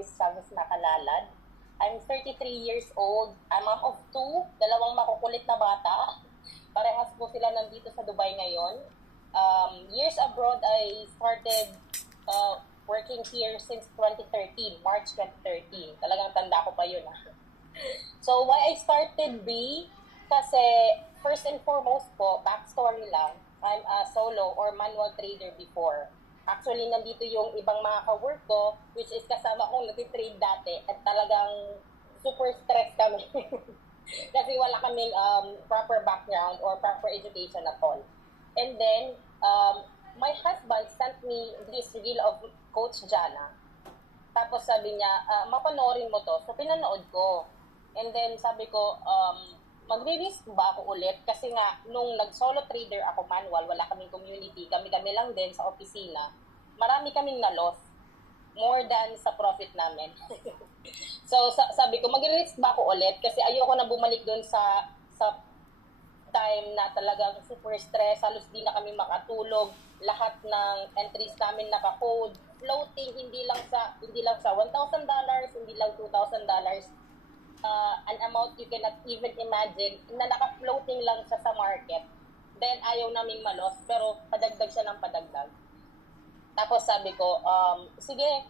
Joyce Chavez Macalalad. I'm 33 years old. I'm mom of two, dalawang makukulit na bata. Parehas po sila nandito sa Dubai ngayon. Years abroad, I started working here since 2013, March 2013. Talagang tanda ko pa yun. So, why I started B? Kasi, first and foremost po, backstory lang, I'm a solo or manual trader before. Actually, nandito yung ibang mga ka-work ko, which is kasama kong nag-trade dati, at talagang super stressed kami. Kasi wala kaming proper background or proper education at all. And then, my husband sent me this reel of Coach Jana. Tapos sabi niya, mapanoorin mo to. So, pinanood ko. And then, sabi ko, magre-risk ba ako ulit? Kasi nga, nung nag-solo trader ako manual, wala kaming community, kami-kami lang din sa opisina, marami kaming na-loss. More than sa profit namin. So, sabi ko, mag-risk ba ako ulit? Kasi ayoko na bumalik doon sa time na talagang super stress, halos di na kami makatulog, lahat ng entries namin naka-code, floating, hindi lang sa $1,000, hindi lang $2,000, an amount you cannot even imagine na naka-floating lang siya sa market. Then, ayaw naming malos, pero padagdag siya ng padagdag. Tapos sabi ko, sige,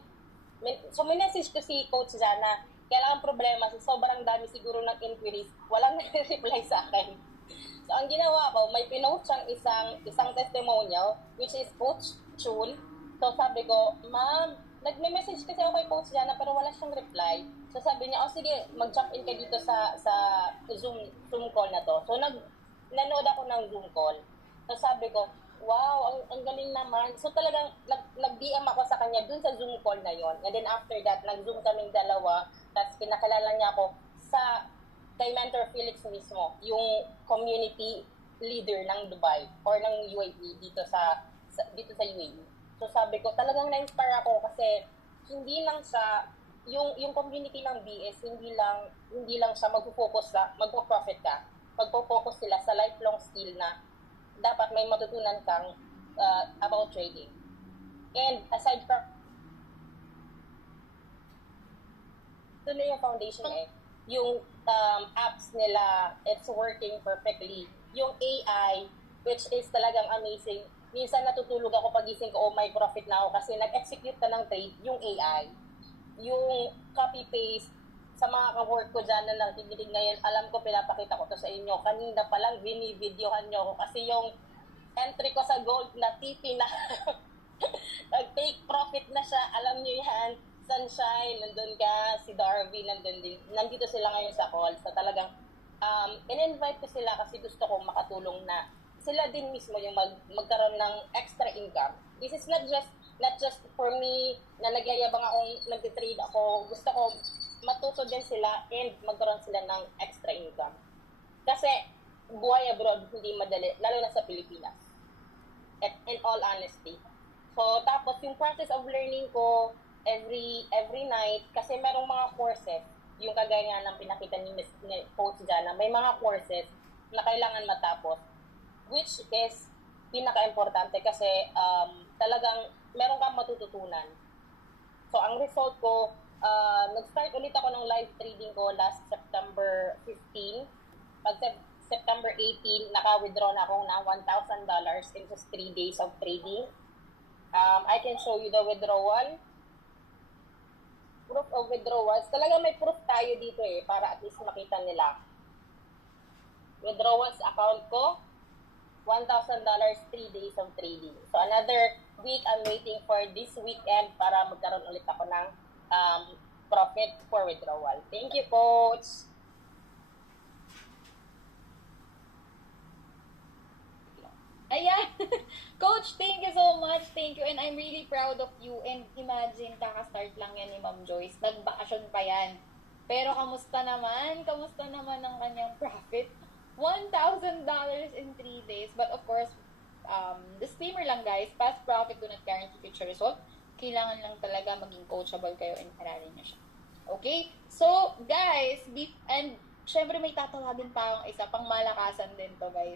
so may message ko si Coach Jana, kaya lang ang problema, sobrang dami siguro ng inquiries, walang nag-reply sa akin. So, ang ginawa ko, may pinost siyang isang testimonial, which is Coach Chul. So, sabi ko, ma'am, nagme-message kasi ako kay Coach Jana, pero wala siyang reply. So, sabi niya, sige, mag-jump in ka dito sa Zoom call na to. So, nanood ako ng Zoom call. So, sabi ko, wow, ang galing naman. So, talagang nag-DM ako sa kanya dun sa Zoom call na yon. And then, after that, nag-Zoom kaming dalawa. Tapos, pinakalala niya ako kay Mentor Felix mismo, yung community leader ng Dubai or ng UAE dito sa UAE. So sabi ko, talagang na-inspire ako kasi hindi lang sa yung community ng BS, hindi lang siya magfo-focus sa magpo-profit ka. Magpo-focus sila sa lifelong skill na dapat may matutunan kang about trading. And aside from ito na yung foundation yung apps nila, it's working perfectly. Yung AI, which is talagang amazing. Minsan natutulog ako pagising ko, may profit na ako kasi nag-execute ka ng trade, yung AI. Yung copy-paste, sa mga ka-work ko dyan na nakikinig ngayon, alam ko, pinapakita ko to sa inyo. Kanina pa lang, bini-videohan nyo ko kasi yung entry ko sa gold na TP na nag-take profit na siya, alam nyo yan. Sunshine, nandun ka, si Darby, nandito sila ngayon sa call. So talagang, in-invite ko sila kasi gusto ko makatulong na sila din mismo yung magkaroon ng extra income. This is not just for me na nagyayabang akong nag-trade ako. Gusto ko matuto din sila and magkaroon sila ng extra income. Kasi buhay abroad hindi madali, lalo na sa Pilipinas. In all honesty. So tapos yung process of learning ko, every night, kasi merong mga courses, yung kagaya nga ng pinakita ni Coach Jana, may mga courses na kailangan matapos, which is pinaka-importante kasi talagang meron kang matututunan. So, ang result ko, nag-start ulit ako ng live trading ko last September 15. Pag September 18, naka-withdraw na ako ng $1,000 in just 3 days of trading. I can show you the withdrawal. Proof of withdrawals. Talaga may proof tayo dito para at least makita nila. Withdrawals account ko, $1,000, 3 days of trading. So another week, I'm waiting for this weekend para magkaroon ulit ako ng profit for withdrawal. Thank you, Coach! Ayan! Coach, thank you so much. Thank you. And I'm really proud of you. And imagine, kakastart lang yan ni Ma'am Joyce. Nag-bakasyon pa yan. Pero kamusta naman? Kamusta naman ang kanyang profit? $1,000 in 3 days. But of course, disclaimer lang guys, past profit do not guarantee future result. Kailangan lang talaga maging coachable kayo and aralin nyo siya. Okay? So, guys, and syempre may tatawagin pa akong isa pang malakasan din to guys.